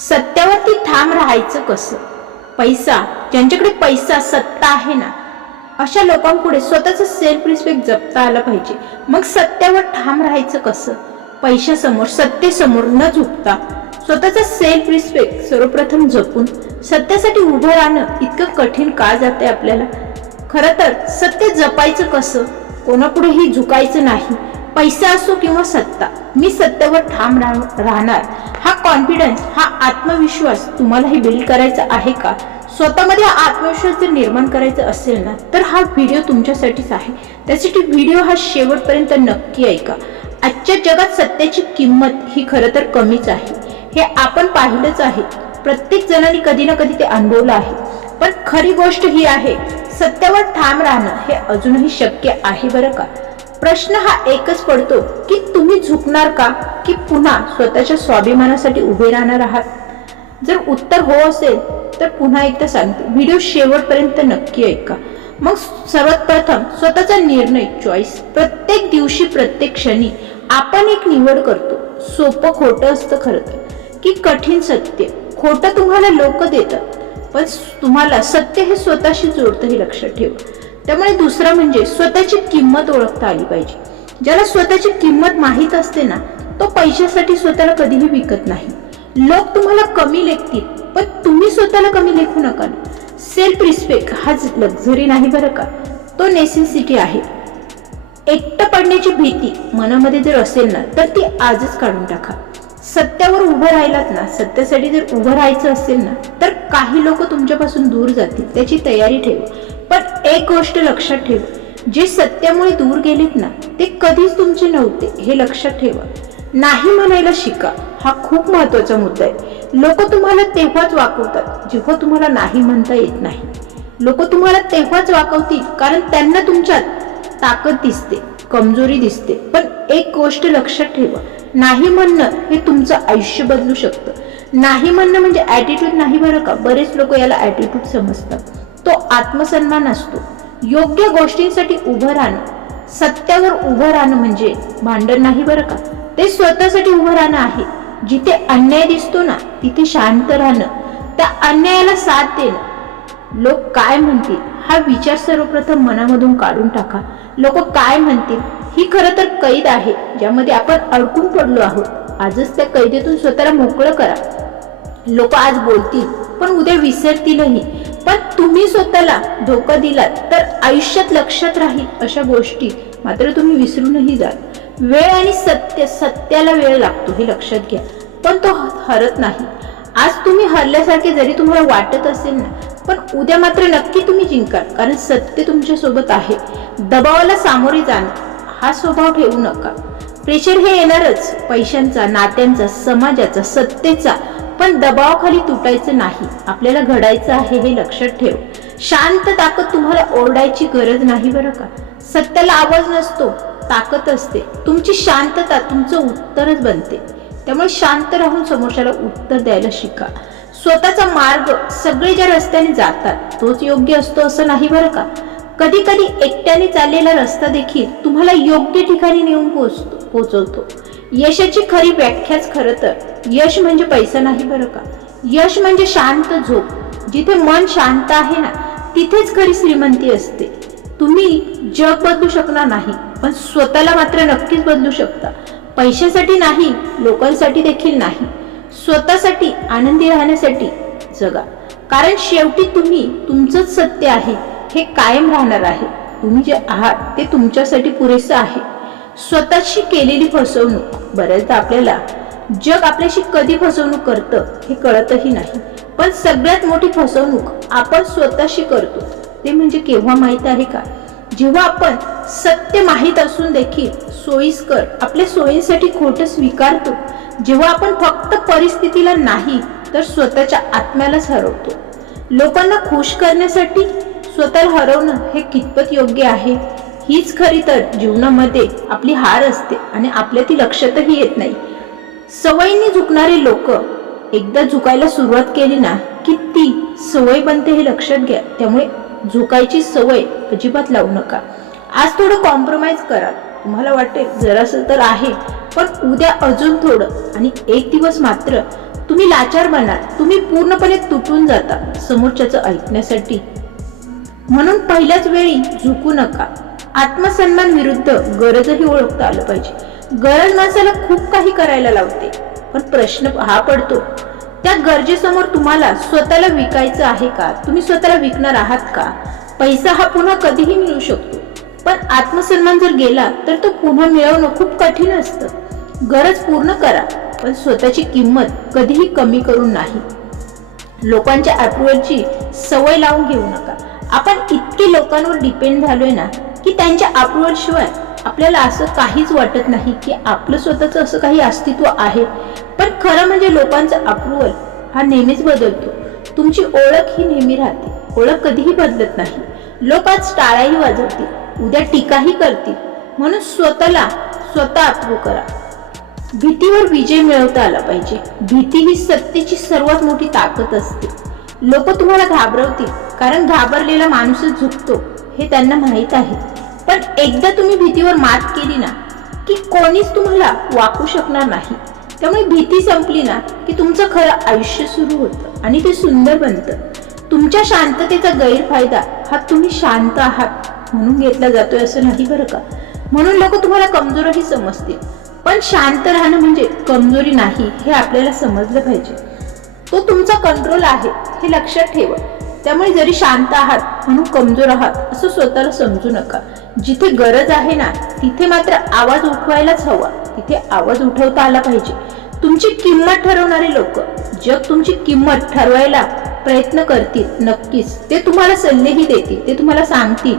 सत्यावरती ठाम राहायचं कसं? ज्यांच्याकडे पैसा सत्ता आहे ना, अशा लोकांपुढे स्वतःचा सेल्फ रिस्पेक्ट जपता आला पाहिजे. मग सत्यावर ठाम राहायचं कसं? पैशासमोर, सत्तेसमोर न झुकता स्वतःचा सेल्फ रिस्पेक्ट सर्वप्रथम जपून सत्यासाठी उभं राहणं इतकं कठीण का जाते आपल्याला? खरं तर सत्य जपायचं कसं? कोणापुढेही झुकायचं नाही. पैसा असो किंवा सत्ता, मी सत्यावर ठाम राहणार. हा कॉन्फिडन्स, हा आत्मविश्वास तुम्हालाही बिल्ड करायचा आहे का? स्वतःमध्ये आत्मविश्वास जर निर्माण करायचा असेल ना, तर हा व्हिडिओ तुमच्यासाठीच आहे. त्यासाठी व्हिडिओ हा शेवटपर्यंत नक्की ऐका. आजच्या जगात सत्याची किंमत ही खरं तर कमीच आहे, हे आपण पाहिलंच आहे. प्रत्येक जणांनी कधी ना कधी ते अनुभवलं आहे. पण खरी गोष्ट ही आहे, सत्यावर ठाम राहणं हे अजूनही शक्य आहे बरं का. प्रश्न हा एकच पडतो की तुम्ही झुकणार का, की पुन्हा स्वतःच्या स्वाभिमानासाठी उभे राहणार आहात? जर उत्तर हो असेल तर पुन्हा एकदा सांगते, व्हिडिओ शेवटपर्यंत नक्की ऐका. मग सर्वात प्रथम स्वतःचा निर्णय, चॉईस. प्रत्येक दिवशी, प्रत्येक क्षणी आपण एक निवड करतो. सोपं खोटं असतं खरं तर, की कठीण सत्य. खोटं तुम्हाला लोक देतात, पण तुम्हाला सत्य हे स्वतःशी जोडतं, हे लक्षात ठेवा. त्यामुळे दुसरं म्हणजे स्वतःची किंमत ओळखता आली पाहिजे. ज्याला स्वतःची किंमत माहीत असते ना, तो पैशासाठी स्वतःला कधीही विकत नाही. लोक तुम्हाला कमी लेखतील, पण तुम्ही स्वतःला कमी लेखू नका. सेल्फ रिस्पेक्ट हा लक्झरी नाही बरं का, तो नेसेसिटी आहे. एकटं पडण्याची भीती मनामध्ये जर असेल ना, तर ती आजच काढून टाका. सत्यावर उभं राहिलात ना, सत्यासाठी जर उभं राहायचं असेल ना, तर काही लोक तुमच्यापासून दूर जातील, त्याची तयारी ठेवा. पण एक गोष्ट लक्षात ठेवा, जे सत्यामुळे दूर गेलेत ना, ते कधीच तुमचे नव्हते, हे लक्षात ठेवा. नाही म्हणायला शिका, हा खूप महत्वाचा मुद्दा आहे. लोक तुम्हाला तेव्हाच वाकवतात जेव्हा तुम्हाला नाही म्हणता येत नाही. लोक तुम्हाला तेव्हाच वाकवतील कारण त्यांना तुमच्यात ताकद दिसते, कमजोरी दिसते. पण एक गोष्ट लक्षात ठेवा, नाही म्हणणं हे तुमचं आयुष्य बदलू शकतं. नाही म्हणणं म्हणजे ऍटिट्यूड नाही बरं का. बरेच लोक याला ऍटिट्यूड समजतात. तो आत्मसन्मान असतो. योग्य गोष्टींसाठी उभं राहणं, सत्यावर उभं राहणं म्हणजे भांडण नाही बरं का, ते स्वतःसाठी उभं राहणं आहे. जिथे अन्याय दिसतो ना, तिथे शांत राहणं, त्या अन्यायाला साथ देणं. लोक काय म्हणतील हा विचार सर्वप्रथम मनामधून काढून टाका. लोक काय म्हणतील ही खरं तर कैद आहे, ज्यामध्ये आपण अडकून पडलो आहोत. आजच त्या कैदेतून स्वतःला मोकळं करा. लोक आज बोलतील पण उद्या विसरतीलही, पण तुम्ही स्वतःला धोका दिलात तर आयुष्यात लक्षात राहील अशा गोष्टी मात्र तुम्ही विसरूनही जाल. वेळ आणि सत्याला वेळ लागतो, हे लक्षात घ्या, पण तो हरत नाही. आज तुम्ही हरल्यासारखे जरी तुम्हाला वाटत असेल ना, पण उद्या मात्र नक्की तुम्ही जिंकाल, कारण सत्य तुमच्या सोबत आहे. दबावाला सामोरे जाणं हा स्वभाव ठेवू नका. प्रेशर हे येणारच, पैशांचा, नात्यांचा, समाजाचा, सत्तेचा. पण दबावाखाली तुटायचं नाही, आपल्याला घडायचं आहे, हे लक्षात ठेव. शांत ताकद तुम्हाला ओरडायची गरज नाही बरं का. सत्याला आवाज नसतो, ताकद असते. तुमची शांतता तुमचं उत्तरच बनते. त्यामुळे शांत राहून समोरच्याला उत्तर द्यायला शिका. स्वतःचा मार्ग, सगळे ज्या रस्त्याने जातात तोच योग्य असतो असं नाही बरं का. कधी कधी एकट्याने चाललेला रस्ता देखील तुम्हाला योग्य ठिकाणी नेऊन पोहोचवतो. यशाची खरी व्याख्याच खरं तर यश म्हणजे पैसा नाही बरं का. यश म्हणजे शांत झोप. जिथे मन शांत आहे ना, तिथेच खरी श्रीमंती असते. तुम्ही जग बदलू शकणार नाही, पण स्वतःला मात्र नक्कीच बदलू शकता. पैशासाठी नाही, लोकांसाठी देखील नाही. स्वतःसाठी, आनंदी राहण्यासाठी जगा. कारण शेवटी तुम्ही, तुमचंच सत्य आहे, हे कायम राहणार आहे. तुम्ही जे आहात ते तुमच्यासाठी पुरेसं आहे. स्वतःशी केलेली फसवणूक, बऱ्याचदा आपल्याला जग आपल्याशी कधी फसवणूक करतं हे कळतही नाही. पण सगळ्यात मोठी फसवणूक आपण स्वतःशी करतो, ते म्हणजे केव्हा माहित आहे का? जेव्हा आपण सत्य माहीत असून देखील सोयीस्कर, आपल्या सोयीसाठी खोटं स्वीकारतो. जेव्हा आपण फक्त परिस्थितीला नाही तर स्वतःच्या आत्म्यालाच हरवतो. लोकांना खुश करण्यासाठी स्वतःला हरवणं हे कितपत योग्य आहे? हीच खरी तर जीवनामध्ये आपली हार असते आणि आपल्या ती लक्षातही येत नाही. सवयीने झुकणारे लोक एकदा झुकायला सुरुवात केली ना, की ती सवय बनते, हे लक्षात घ्या. त्यामुळे झुकायची सवय अजिबात लावू नका. आज थोडं कॉम्प्रोमाइज करा. तुम्हाला वाटेल जरासं तर आहे, पण उद्या अजून थोडं, आणि एक दिवस मात्र तुम्ही लाचार बनाल, तुम्ही पूर्णपणे तुटून जाता समोरच्याचं ऐकण्यासाठी. म्हणून पहिल्याच वेळी झुकू नका. आत्मसन्मान विरुद्ध गरजही ओळखता आलं पाहिजे. गरज माणसाला खूप काही करायला लावते, पण प्रश्न हा पडतो त्या गरजेसमोर तुम्हाला स्वतःला विकायचं आहे का? तुम्ही स्वतःला विकणार आहात का? पैसा हा पुन्हा कधीही मिळू शकतो, पण आत्मसन्मान जर गेला तर तो पुन्हा मिळवणं खूप कठीण असतं. गरज पूर्ण करा, पण स्वतःची किंमत कधीही कमी करून नाही. लोकांच्या अप्रुव्हलची सवय लावून घेऊ नका. आपण इतके लोकांवर डिपेंड झालोय ना की त्यांच्या अप्रुव्हल शिवाय आपल्याला असं काहीच वाटत नाही की आपलं स्वतःचं असं काही अस्तित्व आहे. पण खरं म्हणजे लोकांचा अप्रुव्हल हा नेहमीच बदलतो. तुमची ओळख ही नेहमी राहते. ओळख कधीही बदलत नाही. लोक आज टाळ्याही वाजवतील, उद्या टीकाही करतील. म्हणून स्वतःला स्वतः अप्रूव्ह करा. भीतीवर विजय मिळवता आला पाहिजे. भीती ही सत्तेची सर्वात मोठी ताकद असते. लोक तुम्हाला घाबरवतील, कारण घाबरलेला माणूसच झुकतो हे त्यांना माहीत आहे. पण एकदा तुम्ही भीतीवर मात केली ना की कोणीच तुम्हाला वाकू शकणार नाही. त्यामुळे भीती संपली ना की तुमचं खरं आयुष्य सुरू होतं आणि ते सुंदर बनतं. तुमच्या शांततेचा गैरफायदा हा तुम्ही शांत आहात म्हणून घेतला जातोय असं नाही बरं का. म्हणून लोक तुम्हाला कमजोरही समजतील, पण शांत राहणं म्हणजे कमजोरी नाही हे आपल्याला समजलं पाहिजे. तो तुमचा कंट्रोल आहे हे लक्षात ठेवा. त्यामुळे जरी शांत आहात म्हणून कमजोर आहात असं स्वतःला समजू नका. जिथे गरज आहे ना तिथे मात्र आवाज उठवायलाच हवा. तिथे आवाज उठवता आला पाहिजे. तुमची किंमत ठरवणारे लोक जग तुमची किंमत ठरवायला प्रयत्न करतील. नक्कीच ते तुम्हाला सल्लेही देतील, ते तुम्हाला सांगतील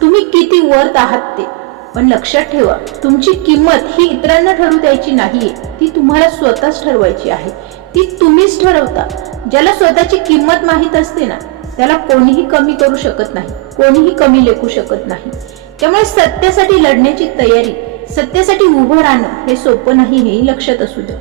तुम्ही किती वर्थ आहात ते. पण लक्षात ठेवा, तुमची किंमत ही इतरांना ठरवू द्यायची नाहीये, ती तुम्हाला स्वतःच ठरवायची आहे. ती तुम्हीच ठरवता. ज्याला स्वतःची किंमत माहीत असते ना त्याला कोणीही कमी करू शकत नाही, कोणीही कमी लेखू शकत नाही. त्यामुळे सत्यासाठी लढण्याची तयारी, सत्यासाठी उभं राहणं हे सोपं नाही हेही लक्षात असू द्या.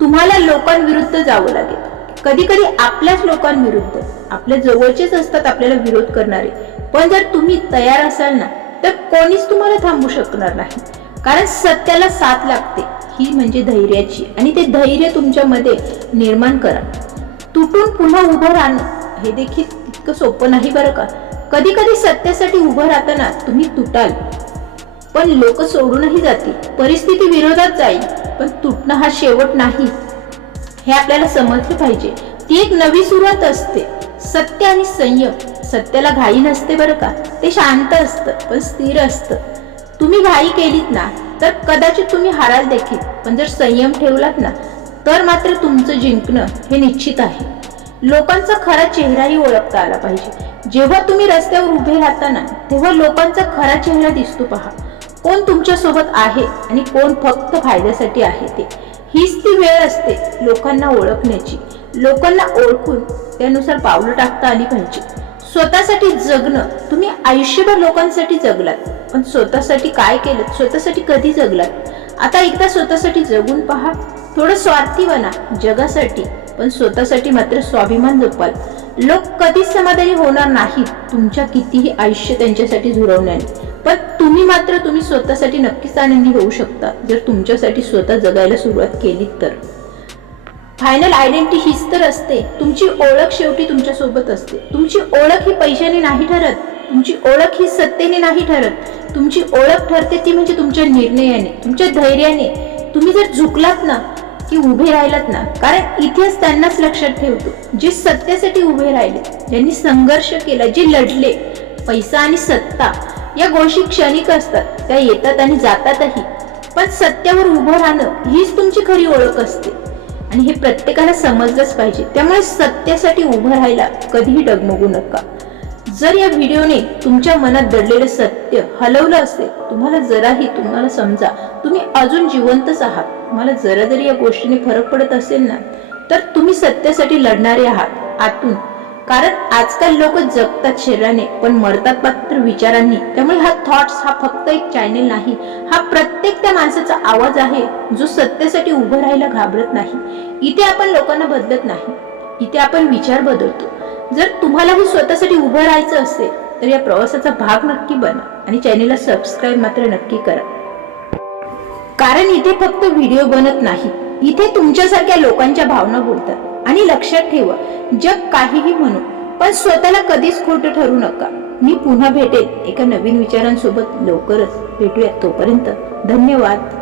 तुम्हाला लोकांविरुद्ध जावं लागेल. कधी कधी आपल्याच लोकांविरुद्ध. आपल्या जवळचेच असतात आपल्याला विरोध करणारे, पण जर तुम्ही तयार असाल ना तर कोणीच तुम्हाला थांबू शकणार नाही. कारण सत्याला साथ लागते, ही म्हणजे धैर्याची. आणि ते धैर्य तुमच्यामध्ये निर्माण करा. तुटून पुन्हा उभं राहणं हे देखील तितकं सोपं नाही बरं का. कधी कधी सत्यासाठी उभं राहताना तुम्ही तुटाल, पण लोक सोडूनही जातील, परिस्थिती विरोधात जाईल, पण तुटणं हा शेवट नाही हे आपल्याला समजलं पाहिजे. ती एक नवी सुरुवात असते. सत्य आणि संयम. सत्याला घाई नसते बरं का. ते शांत असतं पण स्थिर असतं. तुम्ही घाई केलीत ना तर कदाचित तुम्ही हाराल देखील, पण जर संयम ठेवलात ना तर मात्र तुमचं जिंकणं हे निश्चित आहे. लोकांचा खरा चेहराही ओळखता आला पाहिजे. जेव्हा तुम्ही रस्त्यावर उभे राहता ना तेव्हा लोकांचा खरा चेहरा दिसतो पहा. कोण तुमच्या सोबत आहे आणि कोण फक्त फायद्यासाठी आहे ते. हीच ती वेळ असते लोकांना ओळखण्याची. लोकांना ओळखून त्यानुसार पावलं टाकता आली पाहिजे. स्वतःसाठी जगणं. तुम्ही आयुष्यभर लोकांसाठी जगलात, पण स्वतःसाठी काय केलं? स्वतःसाठी कधी जगलात? आता एकदा स्वतःसाठी जगून पहा. थोडं स्वार्थी बना जगासाठी, पण स्वतःसाठी मात्र स्वाभिमान जपाल. लोक कधीच समाधानी होणार नाहीत तुमच्या कितीही आयुष्य त्यांच्यासाठी झुरवण्याने, पण तुम्ही स्वतःसाठी नक्कीच आनंदी होऊ शकता जर तुमच्यासाठी स्वतः जगायला सुरुवात केली तर. फायनल आयडेंटिटी हीच तर असते. तुमची ओळख शेवटी तुमच्या सोबत असते. तुमची ओळख ही पैशाने नाही ठरत, तुमची ओळख ही सत्तेने नाही ठरत. तुमची ओळख ठरते ती म्हणजे तुमच्या निर्णयाने, तुमच्या धैर्याने. तुम्ही जर झुकलात ना की उभे राहिलात ना, कारण इतिहास त्यांनाच लक्षात ठेवतो जे सत्यासाठी उभे राहिले, ज्यांनी संघर्ष केला, जे लढले. पैसा आणि सत्ता या गोष्टी क्षणिक असतात, त्या येतात आणि जातातही, पण सत्यावर उभं राहणं हीच तुमची खरी ओळख असते आणि हे प्रत्येकाला समजलंच पाहिजे. त्यामुळे सत्यासाठी उभं राहायला कधीही डगमगू नका. जर या व्हिडिओने तुमच्या मनात दडलेलं सत्य हलवलं असेल, तुम्हाला समजा तुम्ही अजून जिवंतच आहात, तुम्हाला जरा जरी या गोष्टीने फरक पडत असेल ना तर तुम्ही सत्यासाठी लढणारे आहात आतून. कारण आजकाल लोक जगतात शरीराने पण मरतात मात्र विचारांनी. त्यामुळे हा थॉट्स हा फक्त एक चॅनेल नाही, हा प्रत्येक त्या माणसाचा आवाज आहे जो सत्यासाठी उभं राहायला घाबरत नाही. इथे आपण लोकांना बदलत नाही, इथे आपण विचार बदलतो. जर तुम्हालाही स्वतःसाठी उभं राहायचं असेल तर या प्रवासाचा भाग नक्की बना आणि चॅनेलला सबस्क्राईब मात्र नक्की करा. कारण इथे फक्त व्हिडिओ बनत नाही, इथे तुमच्यासारख्या लोकांच्या भावना बोलतात. आणि लक्षात ठेवा, जग काहीही म्हणू पण स्वतःला कधीच खोटं ठरू नका. मी पुन्हा भेटेन एका नवीन विचारांसोबत लवकरच. भेटूया. तोपर्यंत धन्यवाद.